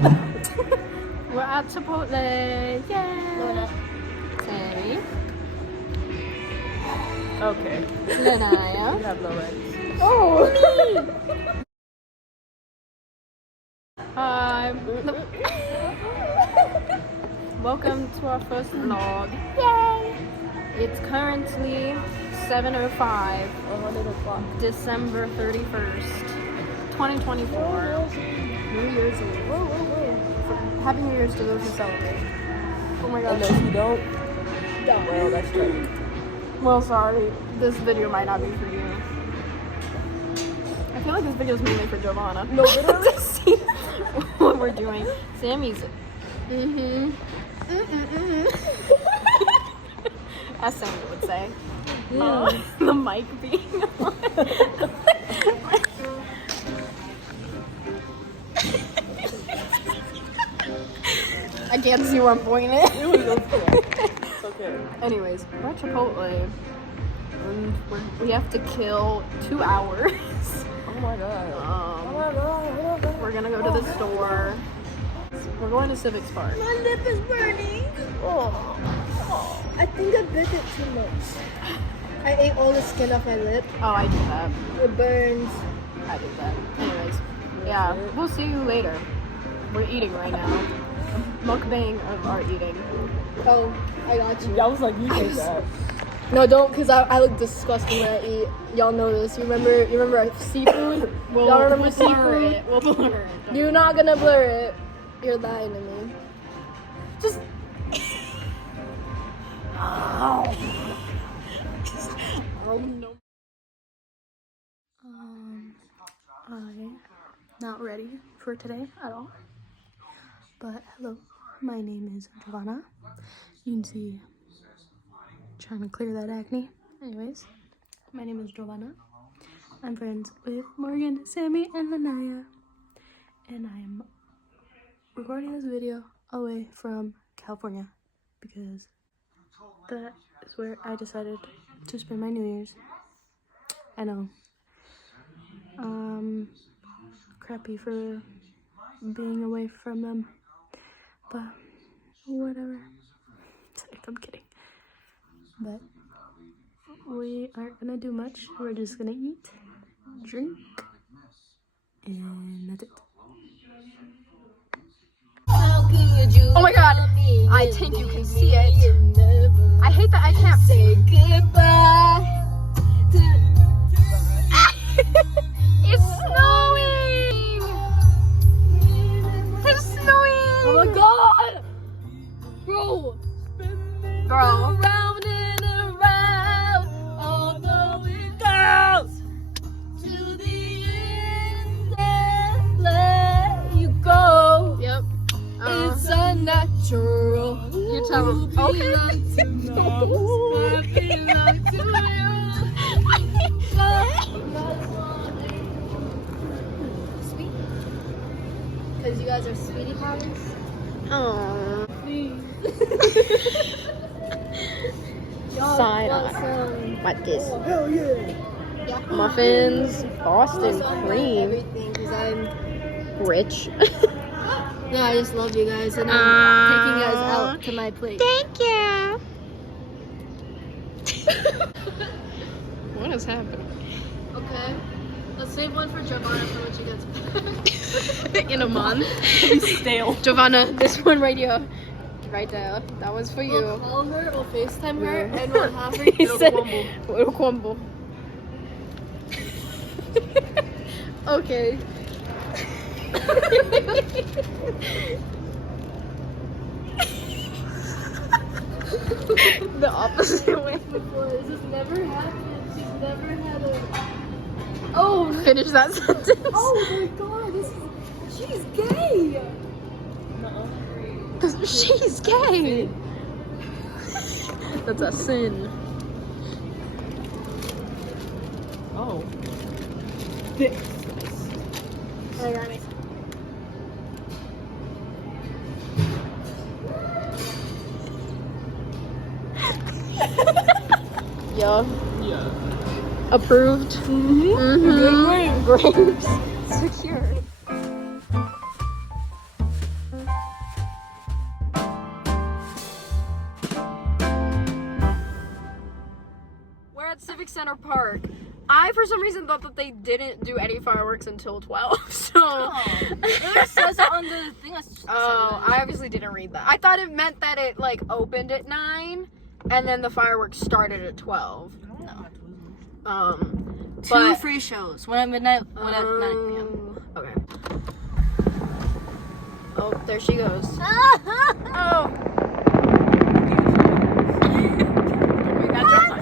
We're at Chipotle. Yay! No. Sammy. Okay. Lanaya. You have no rights. Oh! Hi. Welcome to our first vlog. Yay! It's currently 7:05, December 31st, 2024. New Year's Eve. Happy New Year's to those who celebrate. Oh my gosh. And those who don't, well, that's tragic. Well, sorry. This video might not be for you. I feel like this video is mainly for Giovanna. No, literally. To see what we're doing. Sammy's. As Sammy would say. The mic being on. I can't see where I'm pointing it. It's okay. Anyways, we're at Chipotle. And we have to kill 2 hours. Oh my god. We're gonna go to the store. We're going to Civics Park. My lip is burning. Oh. I think I bit it too much. I ate all the skin off my lip. Oh, I do that. It burns. I do that. Anyways, yeah, we'll see you later. We're eating right now. Mukbang of our eating. Oh, I got you. I was like, you take that. No, don't, because I look disgusting when I eat. Y'all know this. You remember our seafood? Y'all remember We'll blur seafood? it. We'll blur it. You're not gonna blur it. You're lying to me. Just. Oh no. I'm not ready for today at all. But hello, my name is Giovanna. You can see, trying to clear that acne. Anyways, my name is Giovanna. I'm friends with Morgan, Sammy, and Lanaya. And I am recording this video away from California because that is where I decided to spend my New Year's. I know. Crappy for being away from them. But whatever. I'm kidding. But we aren't gonna do much. We're just gonna eat, drink, and that's it. Oh my god! I think you can see it. I hate that I can't say goodbye. It's snowing! It's snowing! Oh my god! Bro! Bro. Round and around, although it goes to the end and let you go. Yep. It's unnatural. You tell him. Okay. Sweet? Because you guys are sweetie pies? Aww. Y'all Side want eye. some- What this? Hell yeah. Yeah. Muffins, Boston Also, I love cream, everything because I'm. rich. Yeah, I just love you guys, and I'm taking you guys out to my place. Thank you. What is happening? Okay. Let's save one for Giovanna for when she gets back. In a month. Stale. Giovanna, this one right here. Right there. That was for We'll you. call her, we'll FaceTime her, and we'll have her He eat said, crumble. Little crumble. Okay. The opposite way. Before. This has never happened. She's never had a. Oh! Finish that sentence. Oh my god! She's gay. She's gay. That's a sin. Oh. I got it. Yeah. Yeah. Approved. Mm-hmm. Grapes. Secure. Center Park. I, for some reason, thought that they didn't do any fireworks until 12, so... It says it on the thing. Oh, I obviously didn't read that. I thought it meant that it, like, opened at 9, and then the fireworks started at 12. No. Two But... free shows. One at midnight, one at 9 p.m. Okay. Oh, there she goes. Oh! Wait, that's your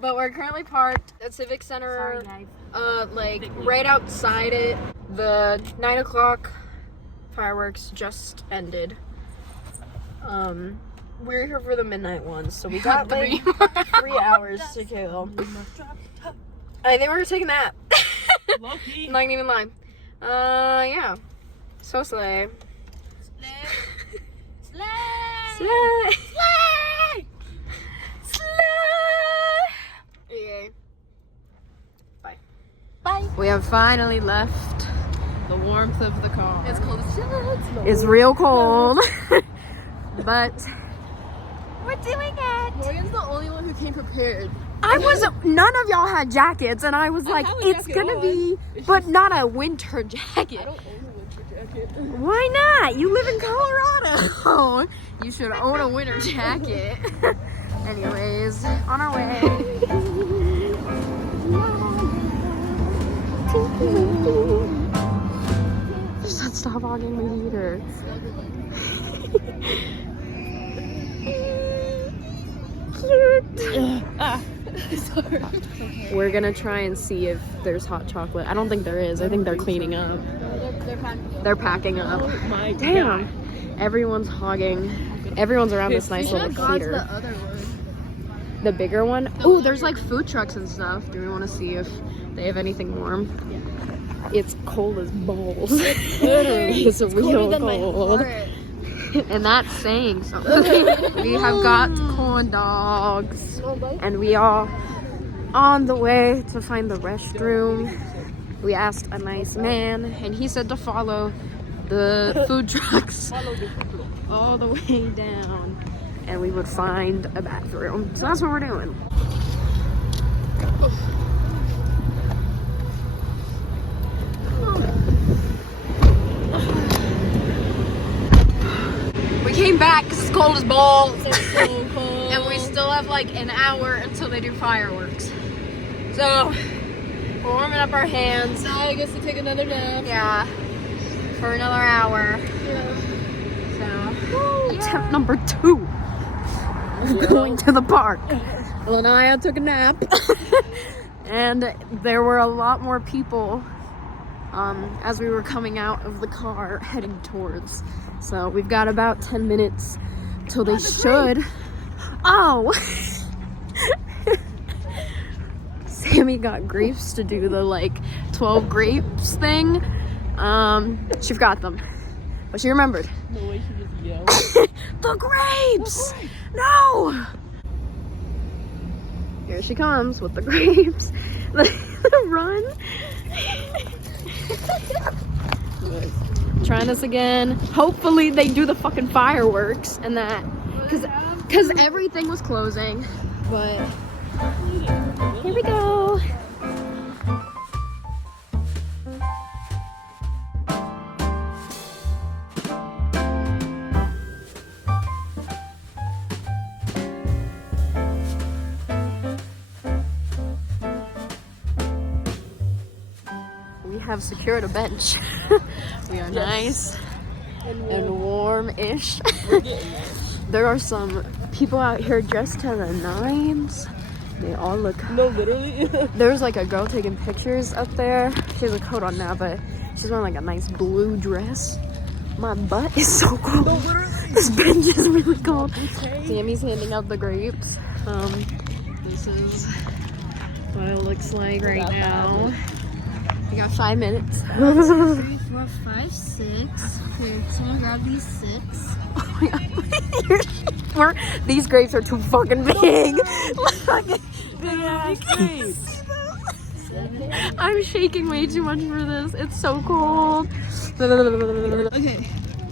but we're currently parked at Civic Center, like right outside it. The 9 o'clock fireworks just ended. We're here for the midnight ones, so we got like 3 hours to kill. I think we're gonna take a nap. Lucky. Not even lying. Yeah. So slay. Slay! Slay. Slay! Okay. Bye. Bye. We have finally left. The warmth of the car. It's cold as shit. It's real cold. But We're doing it. Morgan's the only one who came prepared. None of y'all had jackets, and I was like, have a it's jacket gonna on. be, but not a winter jacket. I don't own a winter jacket. Why not? You live in Colorado. You should own a winter jacket. Anyways, on our way. Just stop hogging my heater. Cute. We're gonna try and see if there's hot chocolate. I don't think there is. I think they're cleaning up. They're packing up. Oh my Damn. Everyone's hogging. Everyone's around this nice little heater. The bigger one? Oh, there's like food trucks and stuff. Do we want to see if they have anything warm? It's cold as balls. It's real cold. And that's saying something. We have got corn dogs. And we are on the way to find the restroom. We asked a nice man, and he said to follow the food trucks all the way down, and we would find a bathroom. So that's what we're doing. We came back because it's cold as balls. It's so cold. And we still have like an hour until they do fireworks. So, we're warming up our hands. Now I guess to take another nap. Yeah, for another hour. Yeah. So, attempt number 2 of going to the park. Lanaya took a nap. And there were a lot more people as we were coming out of the car heading towards. So we've got about 10 minutes till they should. Oh! Sammy got grapes to do the like 12 grapes thing. She forgot them, but she remembered. The way she just yelled. The grapes! No! Here she comes with the grapes. The run. Trying this again. Hopefully they do the fucking fireworks and that, cause everything was closing. But here we go. We have secured a bench. We are nice and warm-ish. There are some people out here dressed to the nines. They all look... No, literally. There's like a girl taking pictures up there. She has a coat on now, but she's wearing like a nice blue dress. My butt is so cold. No, literally. This bench is really cold. Sammy's handing out the grapes. This is what it looks like right now. We got 5 minutes. 3, 4, 5, 6. Here, someone grab these 6. These grapes are too fucking big. I'm shaking way too much for this. It's so cold. Okay.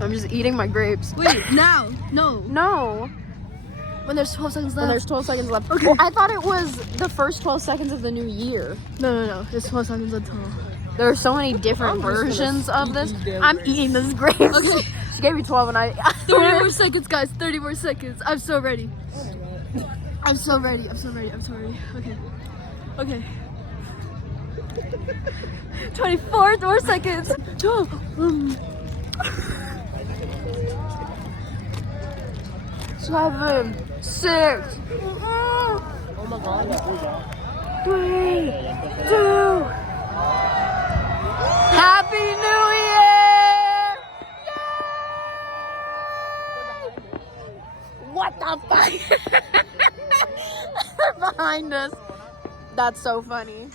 I'm just eating my grapes. Wait, now. No. No. When there's 12 seconds When left. there's 12 seconds left. Okay. Well, I thought it was the first 12 seconds of the new year. No. There's 12 seconds until. There are so many different versions of this. these damn I'm grapes. eating this grapes. Okay. She gave me 12 and I... 30 more seconds, guys. 30 more seconds. I'm so ready. I'm so ready. Okay. 24 more seconds. 12. 7, 6, Oh my god. 3, 2. Happy New Year! Yay! What the fuck? They're behind us. That's so funny.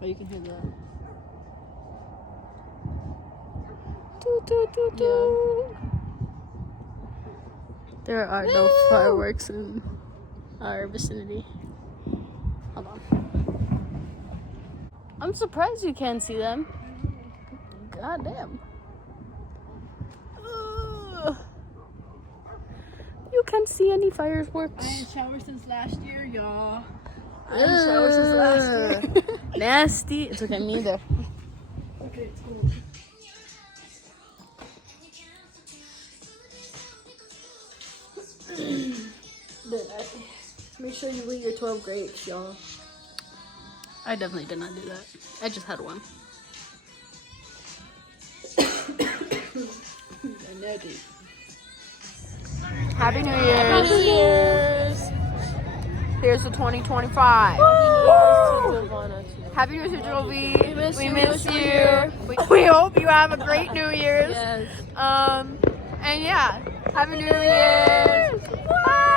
Oh, you can hear that. There are no fireworks in our vicinity. Hold on. I'm surprised you can't see them. God damn. Ugh. You can't see any fireworks. I ain't showered since last year, y'all. Ugh. Nasty. It's okay, me neither. Okay, it's cool. Make sure you eat your 12 grapes, y'all. I definitely did not do that. I just had one. Happy New Year's. Happy New Year's. Here's the 2025. Happy New Year's to Jovi. We miss you. We hope you have a great New Year's. Yes. And yeah, Happy New Year's. Bye.